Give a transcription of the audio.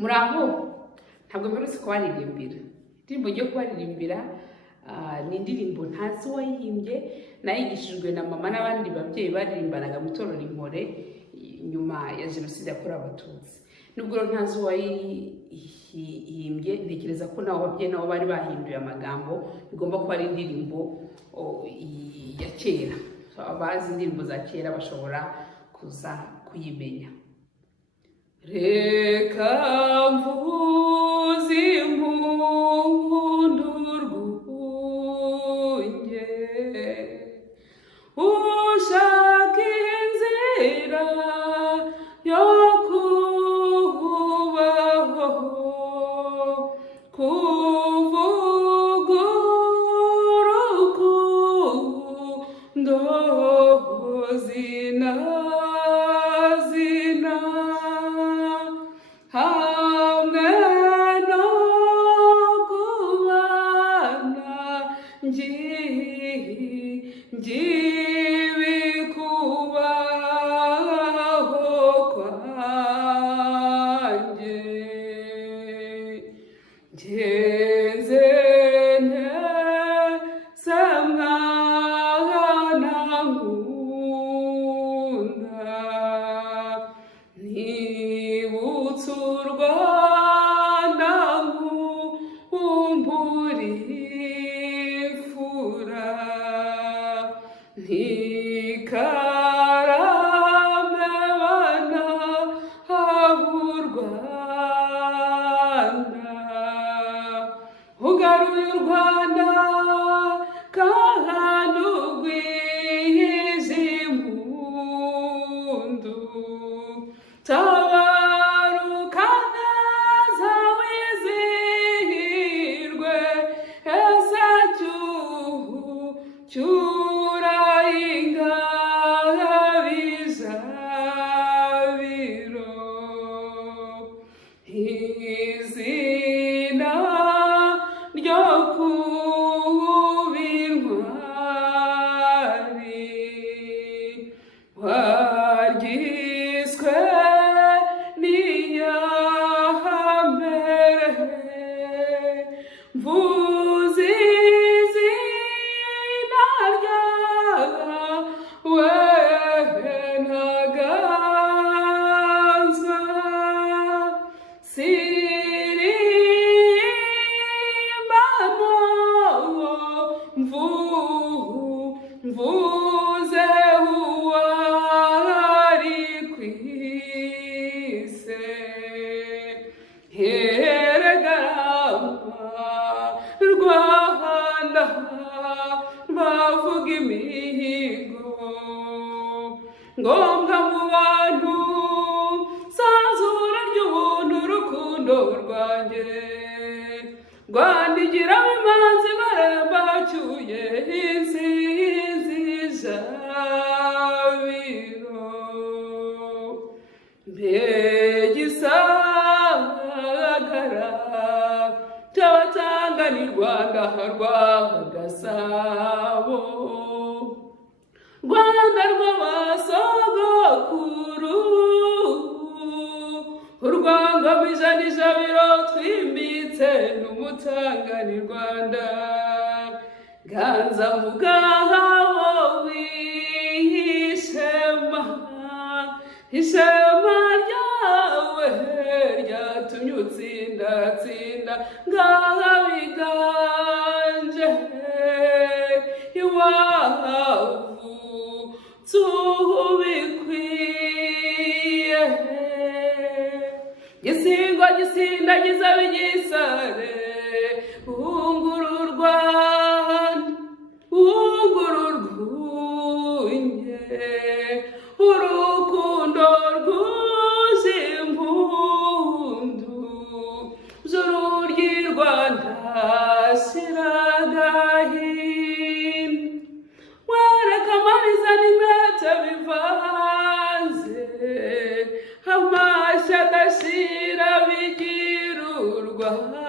Muraho ntabwo mperutse kubaririmbira indirimbo ngiye kubaririmbira ni indirimbo ntazi uwayihimbye nayigishijwe na mama n'abandi babyeyi baririmbanaga mu itorero Inkore nyuma ya Jenoside yakorewe Abatutsi. Nubwo ntazi uwayihimbye ntekereza ko nabo babyeyi nabo bari bahinduye amagambo, bigomba kuba ari indirimbo ya kera. Abazi indirimbo za kera bashobora kuza kuyimenya. Reka mvuze impundu rwunge, ushaka inzira yo kubaho, kuvuga urukundo zina hamwe no kubana bikubaho kwanjye, ngenze ntese mwana nkunda, nibutse u Rwanda nkumbura imfura, ntikarame bana h'u Rwanda, ugaruye u Rwanda kandi ugwize impundu, tabaruka neza wizihirwe, ese cyura ingabizabiro, izina ryo kuba intwari waryiswe mvuze izina ryawe ntaganzwa, sirimbamo mvuze uwari ku isi, Rwanda bavuga imihigo, ngombwa mu bantu sanzura ry'ubuntu urukundo rwanjye, Rwanda igiramo imanzi baremba bacyuye insinzi ijabiro, mbega isagara cy'abatangana i Rwanda rwa Gasabo, Rwanda rw'abasogokuru, urwangamo ijana ijabiro twimbitse n'umutangana i Rwanda, ganza mugahawo w'ishema, ishema ryawe ryatumye utsindatsinda, ngaha biganje iwavu tubikwiye, gisingwa gisindagiza bigisare, ungura u Rwanda ungura urwunge, urukundo rwuje impundu z'ururyi Rwanda shira agahinda, wareka amariza n'impeta bivanze, amashyi adashira bigira u Rwanda.